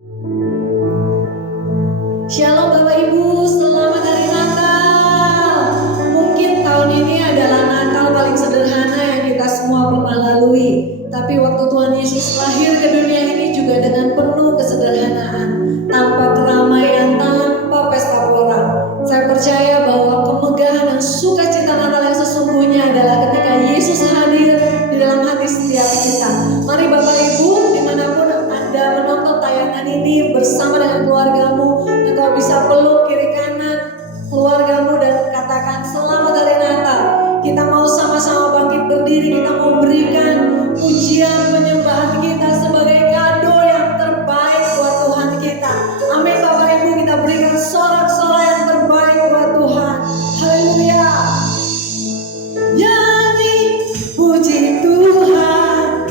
Shalom Bapak Ibu, selamat hari Natal. Mungkin tahun ini adalah Natal paling sederhana yang kita semua pernah lalui. Tapi waktu Tuhan Yesus lahir ke dunia ini juga dengan penuh kesederhanaan, tanpa keramaian, tanpa pesta pora. Saya percaya bahwa kemegahan dan sukacita Natal yang sesungguhnya adalah ketika Yesus hadir di dalam hati setiap kita. Mari Bapak Ibu, dimanapun Anda menonton tayangan ini bersama dengan keluargamu, engkau bisa peluk kiri kanan keluargamu dan katakan selamat hari Natal. Kita mau sama-sama bangkit berdiri, kita mau berikan pujian penyembahan kita sebagai kado yang terbaik buat Tuhan kita. Amin Bapak Ibu, kita berikan sorak-sorai yang terbaik buat Tuhan. Haleluya. Nyanyi puji Tuhan,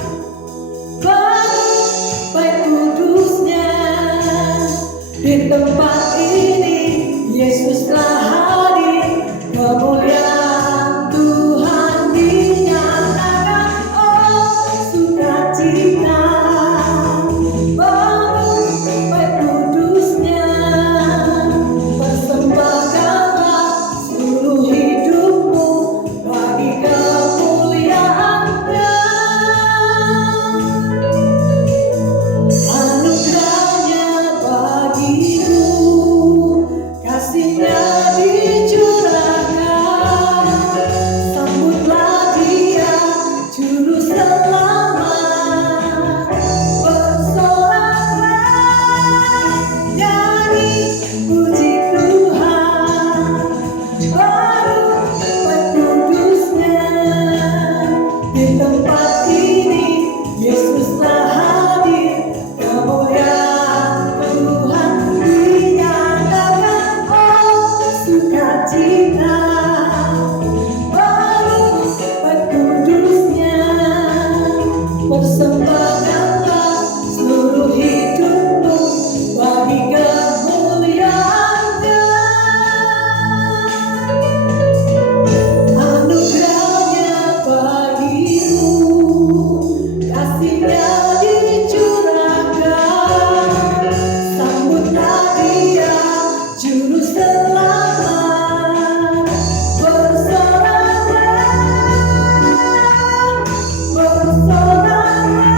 baik kudusnya. Di tempat ini Yesus telah hadir, kemuliaan Tuhan dinyatakan. Oh sukacita, baik kudusnya. Persembahkanlah seluruh hidupmu bagi kemuliaan-Nya. Anugerahnya bagiku, kasih-Nya dicurahkan. Sambutlah Dia, Juru Selamat. Bersoraklah, nyanyi puji Tuhan, baik kudusnya. Di tempat ini Yesus telah hadir, kemuliaan Tuhan dinyatakan. Oh sukacita, baik kudusnya. Persembahkanlah seluruh hidupmu bagi kemuliaan-Nya. Anugerahnya bagimu, kasih-Nya dicurahkan. Sambutlah Dia, Juru Selamat. Bersoraklah, bersoraklah,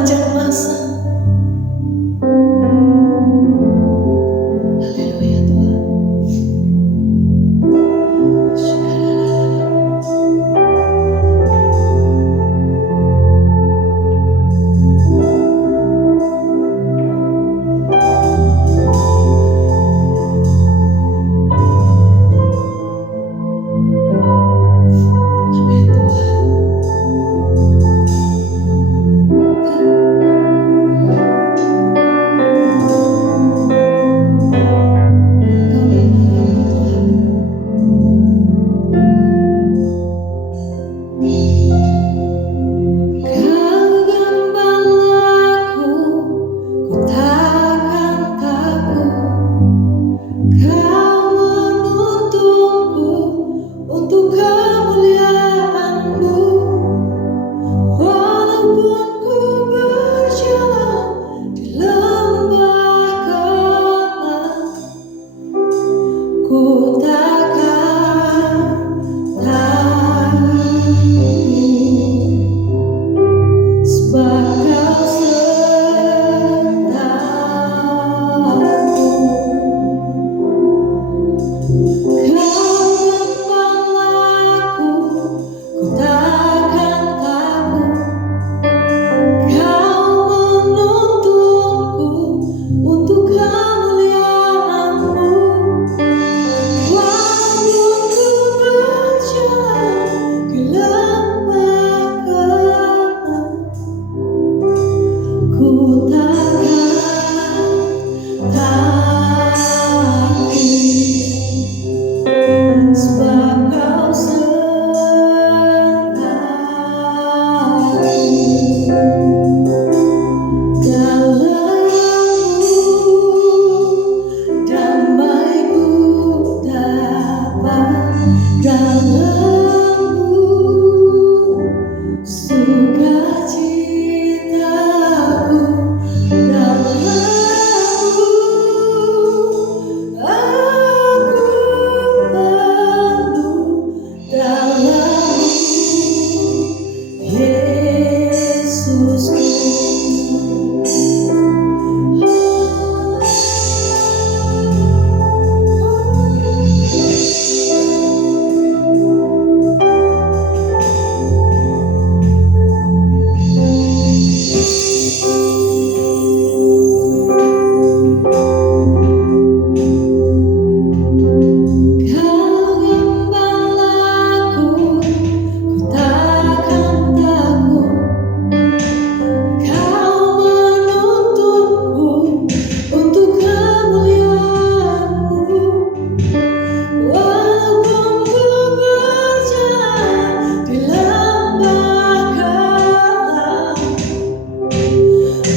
sepanjang masa. Haleluya Tuhan. Amin Tuhan. Ku takkan takut, sebab Kau sertaku. Kau gembalaku, ku takkan takut. Kau menuntunku untuk kemuliaan-Mu. Walaupun ku berjalan di lembah gelap, ku takkan takut, sebab Kau sertaku. Dalam-Mu damaiku dapat, dalam-Mu sukacitaku, dalam-Mu aku penuh, dalam-Mu Yesusku. Kau gembalaku, ku takkan takut. Kau menuntunku untuk kemuliaan-Mu. Walaupun ku berjalan di lembah gelap,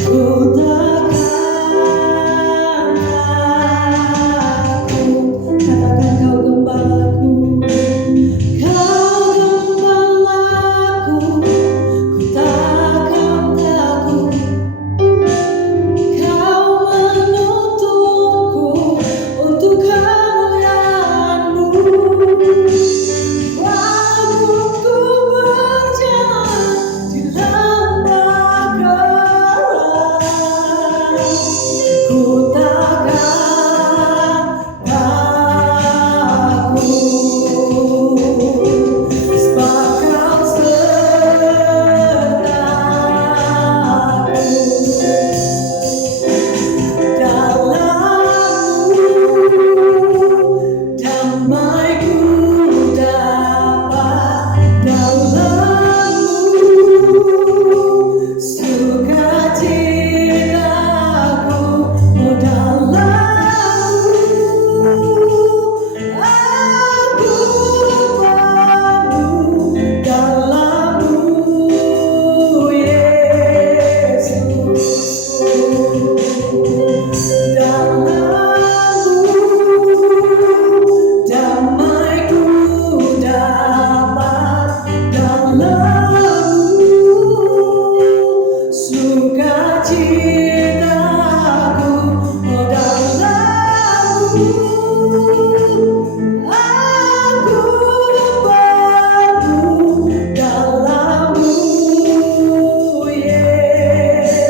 ku takkan takut. Katakan Kau gembalaku, Kau gembalaku, ku takkan takut. Kau menuntunku untuk kemuliaan-Mu. Walaupun ku berjalan di lembah gelap, ku takkan takut, sebab Kau sertaku. Dalam-Mu damaiku dapat, dalam-Mu sukacitaku. Oh, dalam-Mu aku penuh, dalam-Mu Yesusku. Dalam-Mu damaiku dapat, dalam-Mu sukacitaku. Oh, dalam-Mu aku penuh, dalam-Mu Yesus.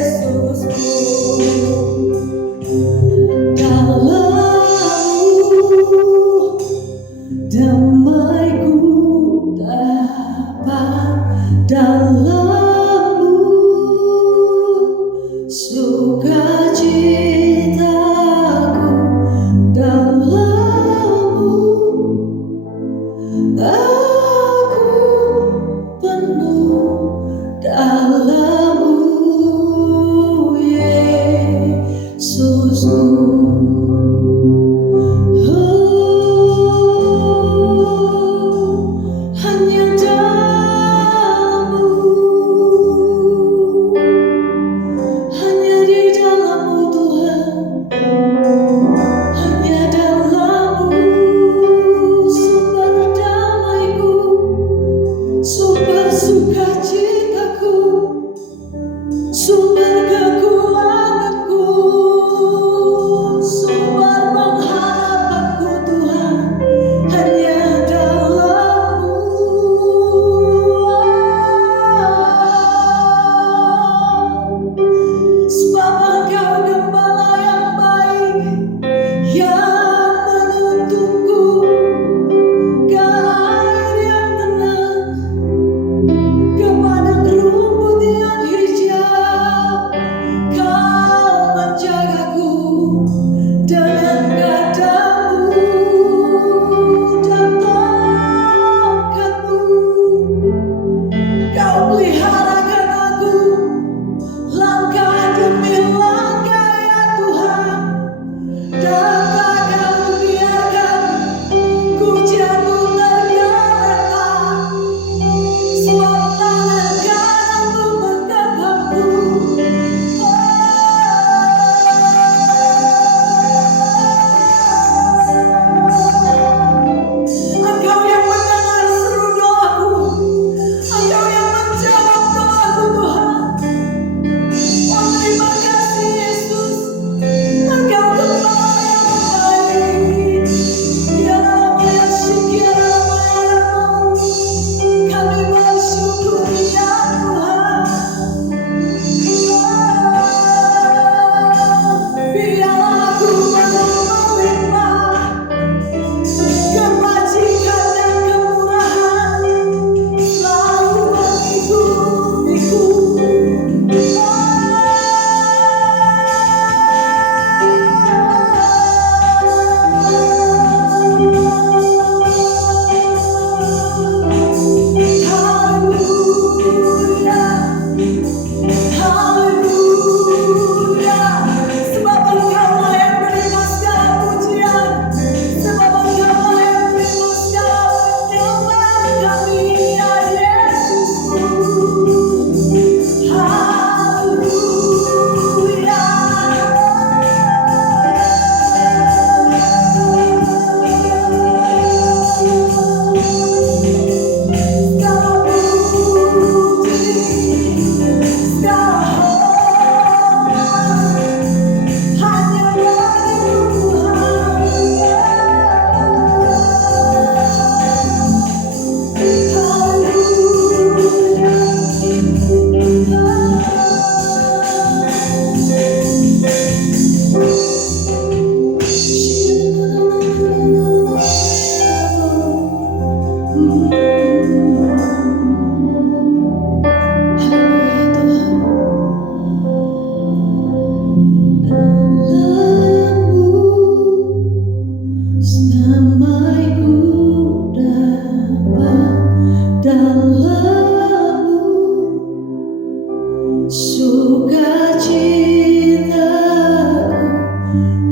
sukacitaku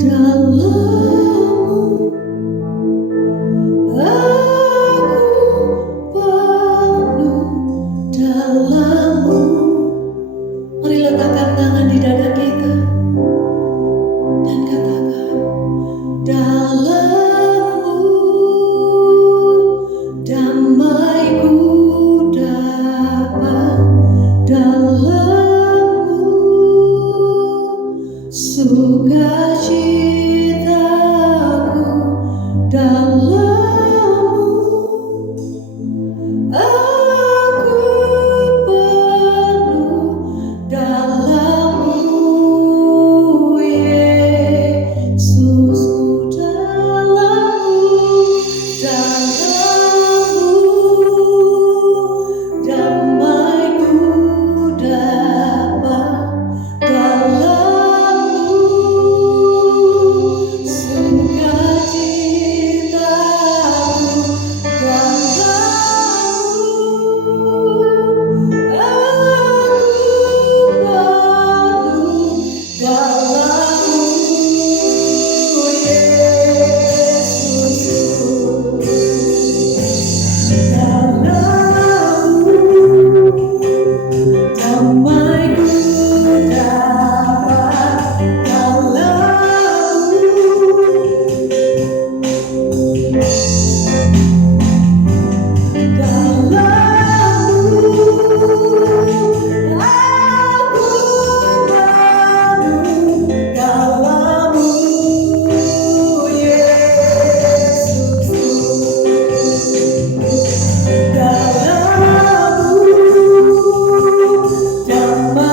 dalam-Mu. Aku penuh dalam-Mu. Mari letakkan tangan di dada kita dan katakan, dalam-Mu damai-Ku dapat, dalam-Mu sukacitaku, dalam-Mu aku penuh, dalam-Mu Yesusku, dalam-Mu, dalam-Mu damai-Ku dapat, dalam-Mu sukacitaku, dalam-Mu aku penuh, dalam-Mu Yesusku, dalam-Mu damai-Ku dapat, dalam-Mu Yesusku, dalam-Mu damai-Ku dapat, dalam-Mu sukacitaku, dalam-Mu aku penuh, dalam-Mu Yesusku, dalam-Mu Yesusku, dalam-Mu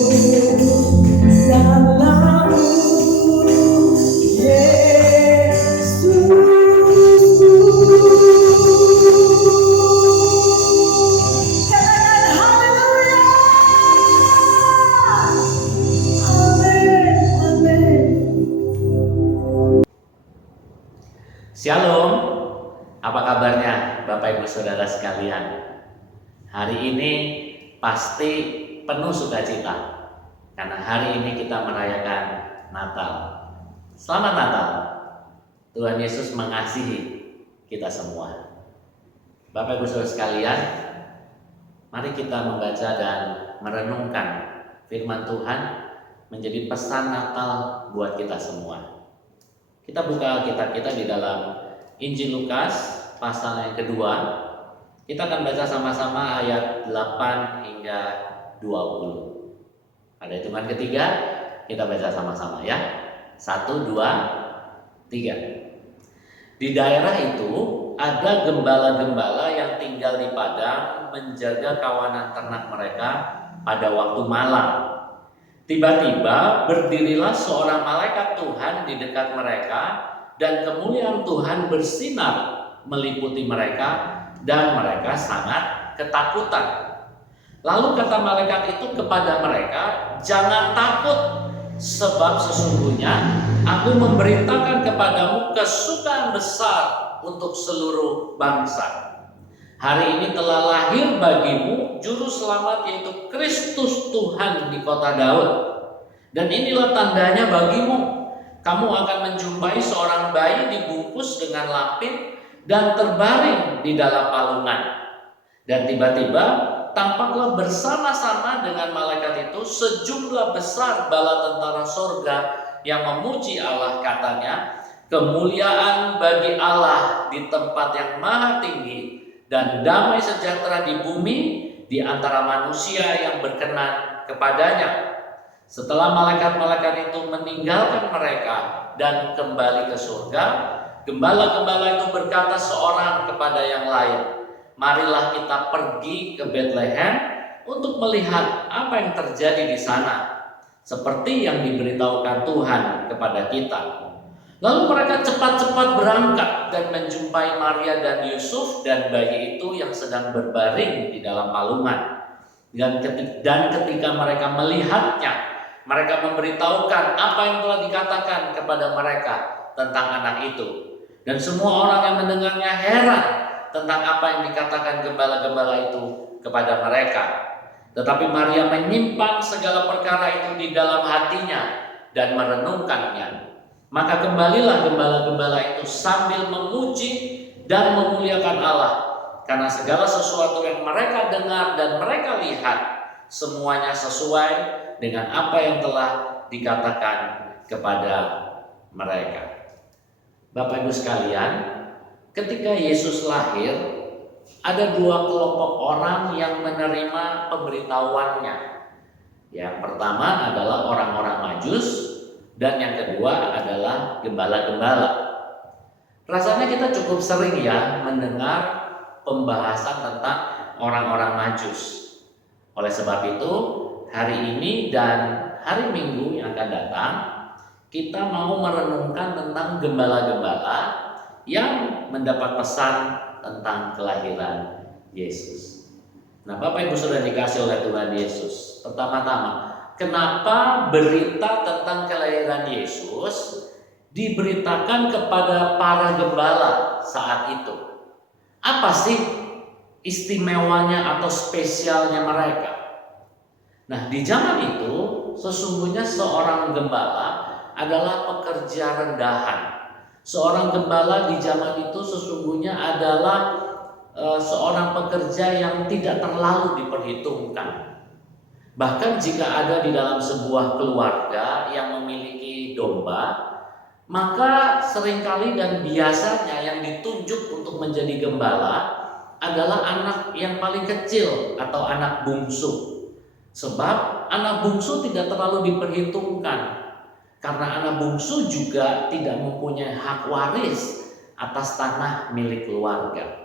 Yesusku. Katakan haleluya. Amin, amin. Shalom, apa kabarnya Bapak Ibu Saudara sekalian? Hari ini pasti penuh sukacita karena hari ini kita merayakan Natal. Selamat Natal. Tuhan Yesus mengasihi kita semua. Bapak Ibu Saudara sekalian, mari kita membaca dan merenungkan firman Tuhan menjadi pesan Natal buat kita semua. Kita buka Alkitab kita di dalam Injil Lukas pasal yang kedua. Kita akan baca sama-sama ayat 8 hingga 20. Ada hitungan ketiga, kita baca sama-sama ya. 1, 2, 3. Di daerah itu ada gembala-gembala yang tinggal di padang menjaga kawanan ternak mereka pada waktu malam. Tiba-tiba berdirilah seorang malaikat Tuhan di dekat mereka dan kemuliaan Tuhan bersinar meliputi mereka dan mereka sangat ketakutan. Lalu kata malaikat itu kepada mereka, "Jangan takut, sebab sesungguhnya aku memberitakan kepadamu kesukaan besar untuk seluruh bangsa. Hari ini telah lahir bagimu juru selamat, yaitu Kristus Tuhan di kota Daud. Dan inilah tandanya bagimu, kamu akan menjumpai seorang bayi dibungkus dengan lapin dan terbaring di dalam palungan." Dan tiba-tiba tampaklah bersama-sama dengan malaikat itu sejumlah besar bala tentara sorga yang memuji Allah, katanya, "Kemuliaan bagi Allah di tempat yang maha tinggi, dan damai sejahtera di bumi di antara manusia yang berkenan kepadanya." Setelah malaikat-malaikat itu meninggalkan mereka dan kembali ke surga, gembala-gembala itu berkata seorang kepada yang lain, "Marilah kita pergi ke Betlehem untuk melihat apa yang terjadi di sana, seperti yang diberitahukan Tuhan kepada kita. Lalu mereka cepat-cepat berangkat dan menjumpai Maria dan Yusuf dan bayi itu yang sedang berbaring di dalam palungan. Dan ketika mereka melihatnya, mereka memberitahukan apa yang telah dikatakan kepada mereka tentang anak itu. Dan semua orang yang mendengarnya heran tentang apa yang dikatakan gembala-gembala itu kepada mereka. Tetapi Maria menyimpan segala perkara itu di dalam hatinya dan merenungkannya. Maka kembalilah gembala-gembala itu sambil memuji dan memuliakan Allah, karena segala sesuatu yang mereka dengar dan mereka lihat semuanya sesuai dengan apa yang telah dikatakan kepada mereka. Bapak Ibu sekalian, ketika Yesus lahir, ada dua kelompok orang yang menerima pemberitahuannya. Yang pertama adalah orang-orang Majus, dan yang kedua adalah gembala-gembala. Rasanya kita cukup sering ya mendengar pembahasan tentang orang-orang Majus. Oleh sebab itu, hari ini dan hari Minggu yang akan datang, kita mau merenungkan tentang gembala-gembala yang mendapat pesan tentang kelahiran Yesus. Nah, Bapak Ibu sudah dikasih oleh Tuhan Yesus. Pertama-tama, kenapa berita tentang kelahiran Yesus diberitakan kepada para gembala saat itu? Apa sih istimewanya atau spesialnya mereka? Nah, di zaman itu sesungguhnya seorang gembala adalah pekerja rendahan. Seorang gembala di zaman itu sesungguhnya adalah seorang pekerja yang tidak terlalu diperhitungkan. Bahkan jika ada di dalam sebuah keluarga yang memiliki domba, maka seringkali dan biasanya yang ditunjuk untuk menjadi gembala adalah anak yang paling kecil atau anak bungsu. Sebab anak bungsu tidak terlalu diperhitungkan, karena anak bungsu juga tidak mempunyai hak waris atas tanah milik keluarga.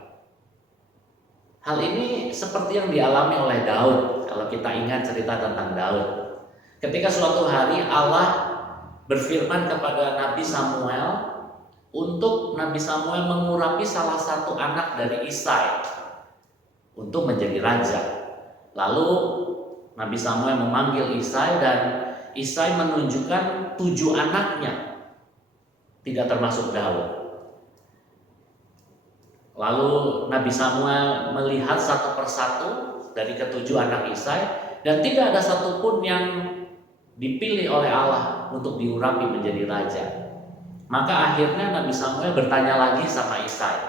Hal ini seperti yang dialami oleh Daud. Kalau kita ingat cerita tentang Daud, ketika suatu hari Allah berfirman kepada Nabi Samuel untuk Nabi Samuel mengurapi salah satu anak dari Isai untuk menjadi raja. Lalu Nabi Samuel memanggil Isai dan Isai menunjukkan 7 anaknya, tidak termasuk Daud. Lalu Nabi Samuel melihat satu persatu dari ketujuh anak Isai, dan tidak ada satupun yang dipilih oleh Allah untuk diurapi menjadi raja. Maka akhirnya Nabi Samuel bertanya lagi sama Isai,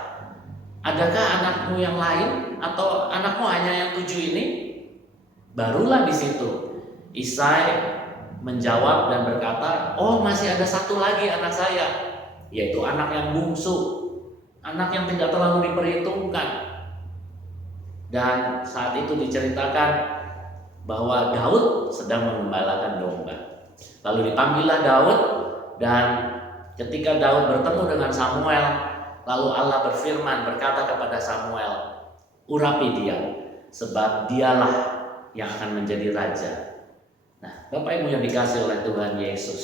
adakah anakmu yang lain atau anakmu hanya yang 7 ini? Barulah di situ Isai menjawab dan berkata, oh masih ada satu lagi anak saya, yaitu anak yang bungsu, anak yang tidak terlalu diperhitungkan. Dan saat itu diceritakan bahwa Daud sedang mengembalakan domba. Lalu dipanggillah Daud, dan ketika Daud bertemu dengan Samuel, lalu Allah berfirman berkata kepada Samuel, urapi dia, sebab dialah yang akan menjadi raja. Nah, Bapak Ibu yang dikasih oleh Tuhan Yesus,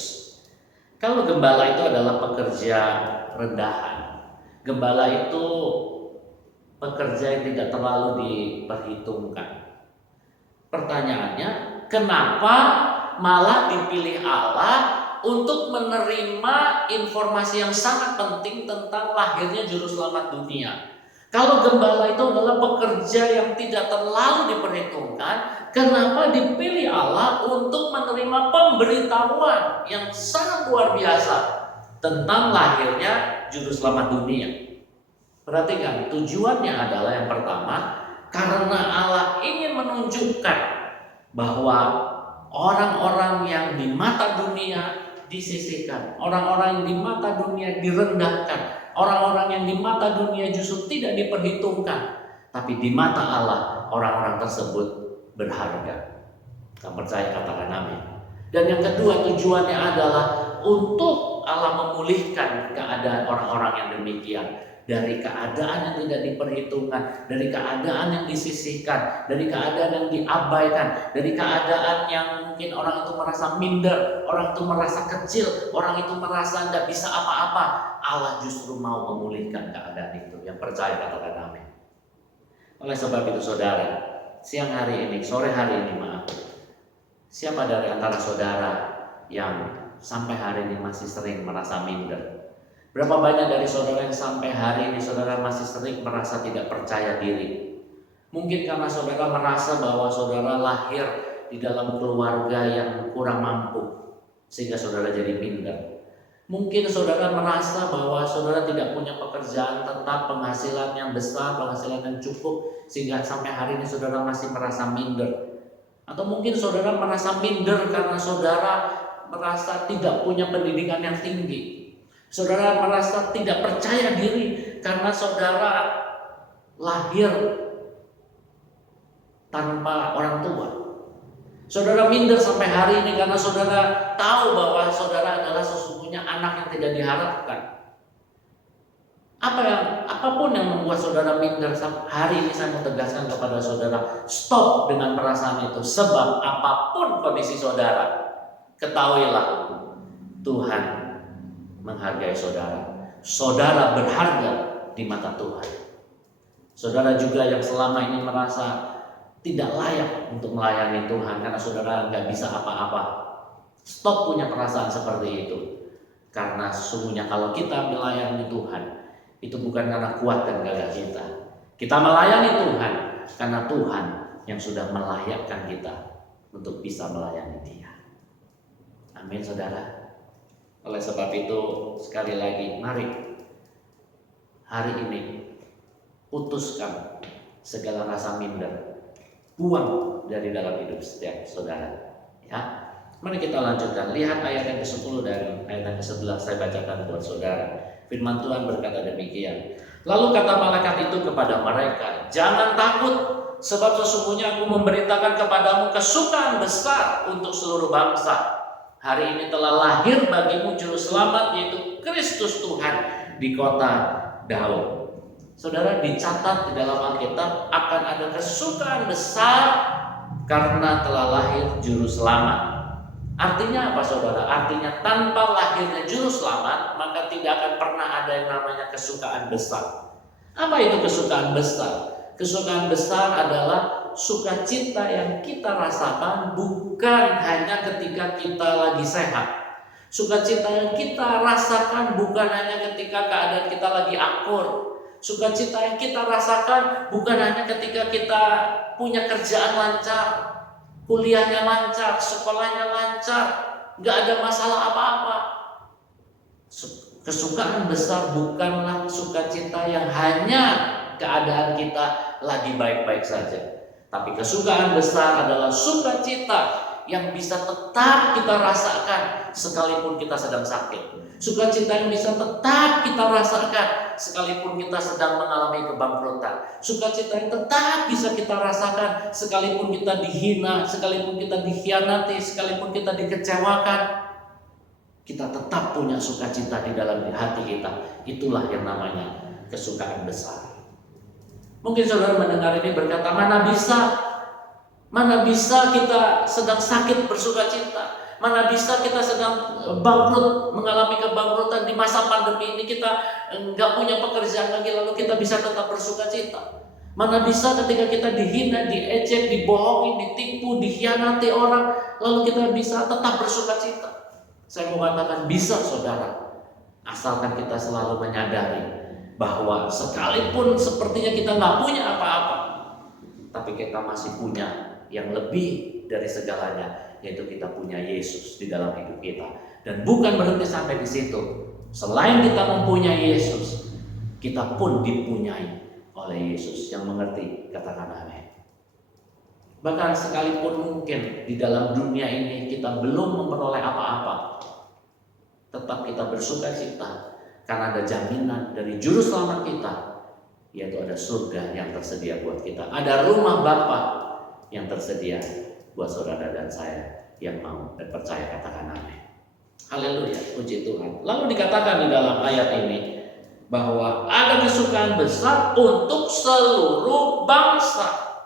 kalau gembala itu adalah pekerja rendahan, gembala itu pekerja yang tidak terlalu diperhitungkan. Pertanyaannya, kenapa malah dipilih Allah untuk menerima informasi yang sangat penting tentang lahirnya juru selamat dunia? Kalau gembala itu adalah pekerja yang tidak terlalu diperhitungkan, kenapa dipilih Allah untuk menerima pemberitahuan yang sangat luar biasa tentang lahirnya juru selamat dunia? Perhatikan, tujuannya adalah yang pertama, karena Allah ingin menunjukkan bahwa orang-orang yang di mata dunia disisihkan, orang-orang yang di mata dunia direndahkan, orang-orang yang di mata dunia justru tidak diperhitungkan, tapi di mata Allah orang-orang tersebut berharga. Kamu percaya, katakan amin. Dan yang kedua, tujuannya adalah untuk Allah memulihkan keadaan orang-orang yang demikian. dari keadaan yang tidak diperhitungkan, dari keadaan yang disisihkan, dari keadaan yang diabaikan, dari keadaan yang mungkin orang itu merasa minder, orang itu merasa kecil, orang itu merasa tidak bisa apa-apa. Allah justru mau memulihkan keadaan itu. Yang percaya katakan amin. Oleh sebab itu saudara, siang hari ini, sore hari ini maaf, siapa dari antara saudara yang sampai hari ini masih sering merasa minder? Berapa banyak dari saudara yang sampai hari ini saudara masih sering merasa tidak percaya diri? Mungkin karena saudara merasa bahwa saudara lahir di dalam keluarga yang kurang mampu, sehingga saudara jadi minder. Mungkin saudara merasa bahwa saudara tidak punya pekerjaan tetap, penghasilan yang besar, penghasilan yang cukup, sehingga sampai hari ini saudara masih merasa minder. Atau mungkin saudara merasa minder karena saudara merasa tidak punya pendidikan yang tinggi. Saudara merasa tidak percaya diri karena saudara lahir tanpa orang tua. Saudara minder sampai hari ini karena saudara tahu bahwa saudara adalah sesungguhnya anak yang tidak diharapkan. Apapun yang membuat saudara minder, hari ini saya mau tegaskan kepada saudara, stop dengan perasaan itu. Sebab apapun kondisi saudara, ketahuilah Tuhan menghargai saudara. Saudara berharga di mata Tuhan. Saudara juga yang selama ini merasa tidak layak untuk melayani Tuhan karena saudara nggak bisa apa-apa. Stop punya perasaan seperti itu. Karena sesungguhnya kalau kita melayani Tuhan, itu bukan karena kuat dan gagah kita. Kita melayani Tuhan karena Tuhan yang sudah melayakkan kita untuk bisa melayani Dia. Amin saudara. Oleh sebab itu sekali lagi mari hari ini putuskan segala rasa minder, buang dari dalam hidup setiap saudara. Ya, mari kita lanjutkan. Lihat ayat yang ke-10 dan ayat yang ke-11 saya bacakan buat saudara. Firman Tuhan berkata demikian. Lalu kata malaikat itu kepada mereka, jangan takut, sebab sesungguhnya aku memberitakan kepadamu kesukaan besar untuk seluruh bangsa. Hari ini telah lahir bagimu juru selamat, yaitu Kristus Tuhan di kota Daud. Saudara, dicatat di dalam Alkitab akan ada kesukaan besar karena telah lahir juru selamat. Artinya apa saudara? Artinya tanpa lahirnya juru selamat, maka tidak akan pernah ada yang namanya kesukaan besar. Apa itu kesukaan besar? Kesukaan besar adalah sukacita yang kita rasakan bukan hanya ketika kita lagi sehat. Sukacita yang kita rasakan bukan hanya ketika keadaan kita lagi akur. Sukacita yang kita rasakan bukan hanya ketika kita punya kerjaan lancar, kuliahnya lancar, sekolahnya lancar, gak ada masalah apa-apa. Kesukaan besar bukanlah sukacita yang hanya keadaan kita lagi baik-baik saja. Tapi kesukaan besar adalah sukacita yang bisa tetap kita rasakan sekalipun kita sedang sakit. Sukacita yang bisa tetap kita rasakan sekalipun kita sedang mengalami kebangkrutan. Sukacita yang tetap bisa kita rasakan sekalipun kita dihina, sekalipun kita dikhianati, sekalipun kita dikecewakan. Kita tetap punya sukacita di dalam hati kita. Itulah yang namanya kesukaan besar. Mungkin saudara mendengar ini berkata, mana bisa kita sedang sakit bersukacita, mana bisa kita sedang bangkrut, mengalami kebangkrutan di masa pandemi ini, kita nggak punya pekerjaan lagi lalu kita bisa tetap bersukacita. Mana bisa ketika kita dihina, diejek, dibohongi, ditipu, dikhianati orang, lalu kita bisa tetap bersukacita. Saya mau katakan bisa saudara, asalkan kita selalu menyadari bahwa sekalipun sepertinya kita nggak punya apa-apa, tapi kita masih punya yang lebih dari segalanya, yaitu kita punya Yesus di dalam hidup kita. Dan bukan berhenti sampai di situ. Selain kita mempunyai Yesus, kita pun dipunyai oleh Yesus yang mengerti, katakan amin. Bahkan sekalipun mungkin di dalam dunia ini kita belum memperoleh apa-apa, tetap kita bersukacita karena ada jaminan dari juru selamat kita, yaitu ada surga yang tersedia buat kita. Ada rumah Bapa yang tersedia buat saudara dan saya yang mau dan percaya, katakan amin. Haleluya, puji Tuhan. Lalu dikatakan di dalam ayat ini, bahwa ada kesukaan besar untuk seluruh bangsa.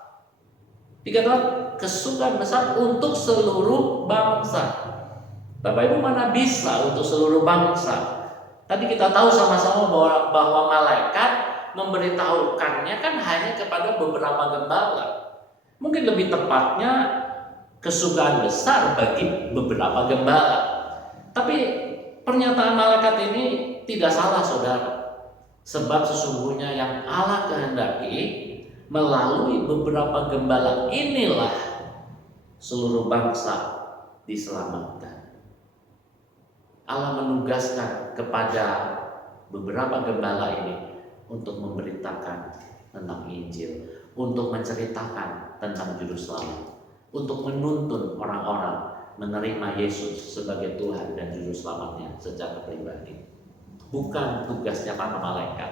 Dikatakan kesukaan besar untuk seluruh bangsa. Bapak Ibu, mana bisa untuk seluruh bangsa? Tadi kita tahu sama-sama bahwa malaikat memberitahukannya kan hanya kepada beberapa gembala. Mungkin lebih tepatnya kesukaan besar bagi beberapa gembala. Tapi pernyataan malaikat ini tidak salah, saudara. Sebab sesungguhnya yang Allah kehendaki melalui beberapa gembala inilah seluruh bangsa diselamatkan. Allah menugaskan kepada beberapa gembala ini untuk memberitakan tentang Injil, untuk menceritakan tentang Juru Selamat, untuk menuntun orang-orang menerima Yesus sebagai Tuhan dan Juru Selamatnya secara pribadi. Bukan tugasnya para malaikat,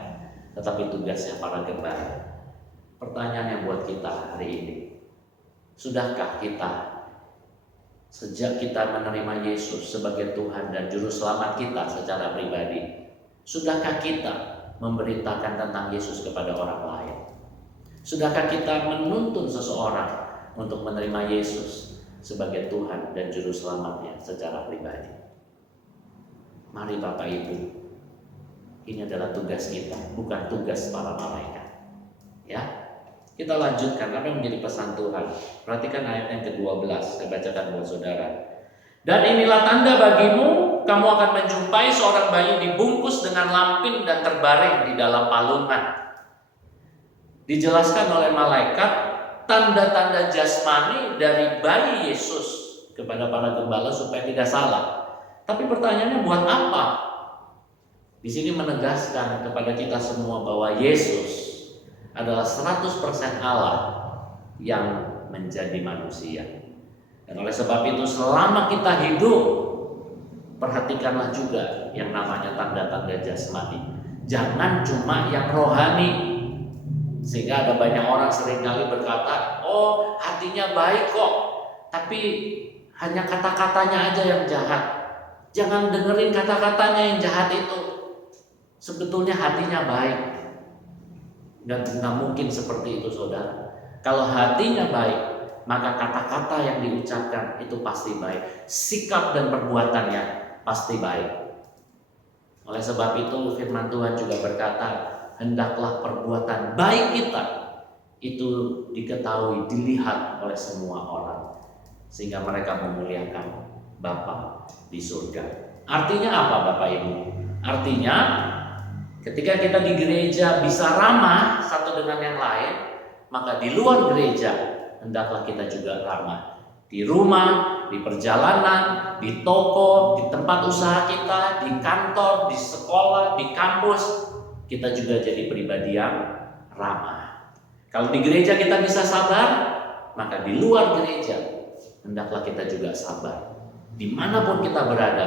tetapi tugasnya para gembala. Pertanyaan yang buat kita hari ini, sudahkah kita sejak kita menerima Yesus sebagai Tuhan dan Juru Selamat kita secara pribadi, sudahkah kita memberitakan tentang Yesus kepada orang lain? Sudahkah kita menuntun seseorang untuk menerima Yesus sebagai Tuhan dan Juru Selamatnya secara pribadi? Mari Bapak Ibu, ini adalah tugas kita, bukan tugas para malaikat. Ya, kita lanjutkan apa yang menjadi pesan Tuhan. Perhatikan ayat yang ke-12, saya bacakan buat saudara. Dan inilah tanda bagimu, kamu akan menjumpai seorang bayi dibungkus dengan lampin dan terbaring di dalam palungan. Dijelaskan oleh malaikat tanda-tanda jasmani dari bayi Yesus kepada para gembala supaya tidak salah. Tapi pertanyaannya, buat apa? Di sini menegaskan kepada kita semua bahwa Yesus adalah 100% Allah yang menjadi manusia. Dan oleh sebab itu selama kita hidup, perhatikanlah juga yang namanya tanda-tanda jasmani. Jangan cuma yang rohani. Sehingga ada banyak orang seringkali berkata, oh hatinya baik kok, tapi hanya kata-katanya aja yang jahat. Jangan dengerin kata-katanya yang jahat itu. Sebetulnya hatinya baik. Nggak mungkin seperti itu, saudara. Kalau hatinya baik, maka kata-kata yang diucapkan itu pasti baik. Sikap dan perbuatannya pasti baik. Oleh sebab itu firman Tuhan juga berkata, hendaklah perbuatan baik kita itu diketahui, dilihat oleh semua orang, sehingga mereka memuliakan Bapa di surga. Artinya apa Bapak Ibu? Artinya ketika kita di gereja bisa ramah satu dengan yang lain, maka di luar gereja hendaklah kita juga ramah. Di rumah, di perjalanan, di toko, di tempat usaha kita, di kantor, di sekolah, di kampus, kita juga jadi pribadi yang ramah. Kalau di gereja kita bisa sabar, maka di luar gereja hendaklah kita juga sabar. Dimanapun kita berada,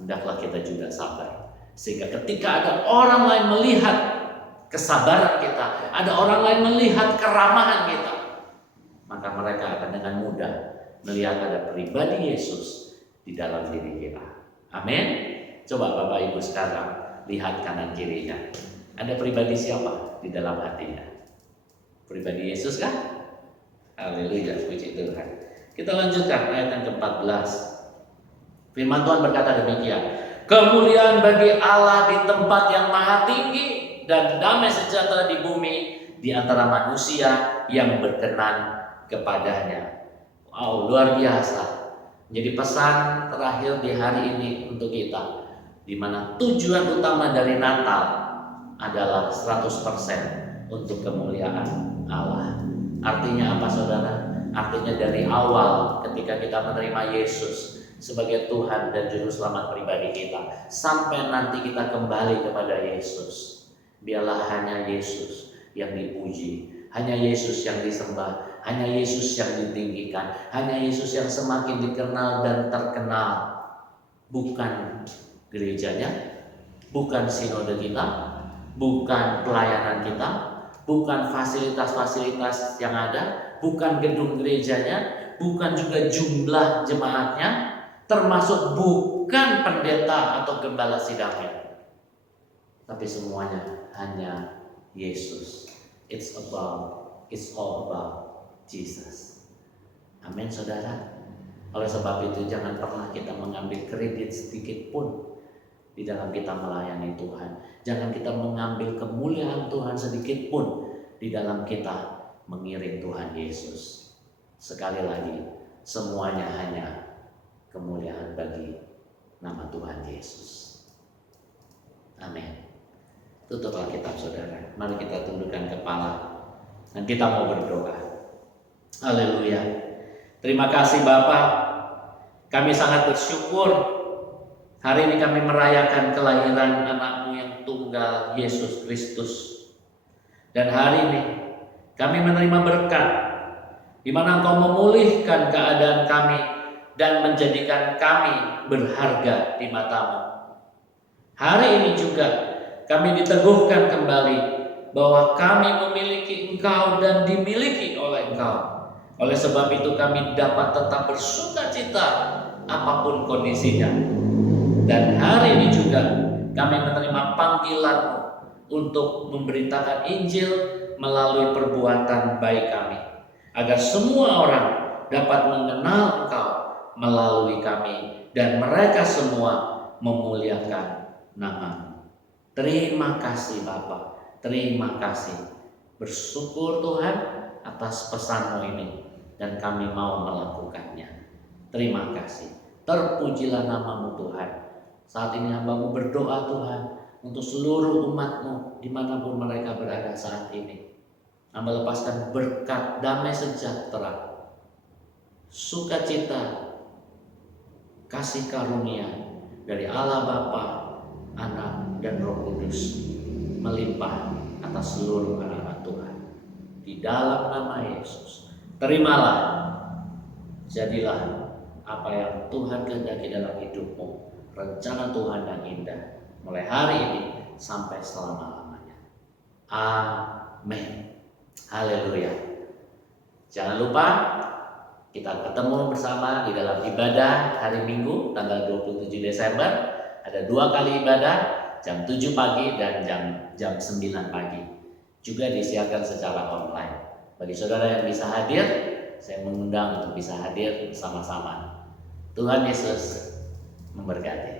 hendaklah kita juga sabar. Sehingga ketika ada orang lain melihat kesabaran kita, ada orang lain melihat keramahan kita, maka mereka akan dengan mudah melihat ada pribadi Yesus di dalam diri kita. Amin. Coba Bapak Ibu sekarang lihat kanan kirinya. Ada pribadi siapa di dalam hatinya? Pribadi Yesus kan? Haleluya, puji Tuhan. Kita lanjutkan ayat yang ke-14. Firman Tuhan berkata demikian. Kemuliaan bagi Allah di tempat yang maha tinggi dan damai sejahtera di bumi di antara manusia yang berkenan kepadanya. Wow, luar biasa. Jadi pesan terakhir di hari ini untuk kita, di mana tujuan utama dari Natal adalah 100% untuk kemuliaan Allah. Artinya apa saudara? Artinya dari awal ketika kita menerima Yesus sebagai Tuhan dan Juru Selamat pribadi kita, sampai nanti kita kembali kepada Yesus, biarlah hanya Yesus yang dipuji, hanya Yesus yang disembah, hanya Yesus yang ditinggikan, hanya Yesus yang semakin dikenal dan terkenal. Bukan gerejanya, bukan sinode kita, bukan pelayanan kita, bukan fasilitas-fasilitas yang ada, bukan gedung gerejanya, bukan juga jumlah jemaatnya, termasuk bukan pendeta atau gembala sidangnya. tapi semuanya hanya Yesus. It's all about Jesus. Amin saudara. Oleh sebab itu jangan pernah kita mengambil kredit sedikit pun di dalam kita melayani Tuhan. Jangan kita mengambil kemuliaan Tuhan sedikit pun di dalam kita mengiring Tuhan Yesus. Sekali lagi, semuanya hanya kemuliaan bagi nama Tuhan Yesus. Amin. Tutuplah kitab saudara. Mari kita tundukkan kepala dan kita mau berdoa. Haleluya. Terima kasih Bapa. Kami sangat bersyukur hari ini kami merayakan kelahiran anak-Mu yang tunggal, Yesus Kristus. Dan hari ini kami menerima berkat di mana Engkau memulihkan keadaan kami dan menjadikan kami berharga di mata-Mu. Hari ini juga kami diteguhkan kembali bahwa kami memiliki Engkau dan dimiliki oleh Engkau. Oleh sebab itu kami dapat tetap bersukacita apapun kondisinya. Dan hari ini juga kami menerima panggilan untuk memberitakan Injil melalui perbuatan baik kami, agar semua orang dapat mengenal Engkau melalui kami dan mereka semua memuliakan nama-Mu. Terima kasih Bapa, terima kasih. Bersyukur Tuhan atas pesan-Mu ini dan kami mau melakukannya. Terima kasih. Terpujilah nama-Mu Tuhan. Saat ini hamba-Mu berdoa Tuhan untuk seluruh umat-Mu dimanapun mereka berada saat ini. Hamba lepaskan berkat damai sejahtera, sukacita, kasih karunia dari Allah Bapa, Anak dan Roh Kudus melimpah atas seluruh anak-anak Tuhan. Di dalam nama Yesus, terimalah, jadilah apa yang Tuhan kehendaki dalam hidupmu, rencana Tuhan yang indah, mulai hari ini sampai selama-lamanya. Amin. Haleluya. Jangan lupa kita ketemu bersama di dalam ibadah hari Minggu tanggal 27 Desember. Ada 2 kali ibadah, jam 7 pagi dan jam 9 pagi. Juga disiarkan secara online. Bagi saudara yang bisa hadir, saya mengundang untuk bisa hadir bersama-sama. Tuhan Yesus memberkati.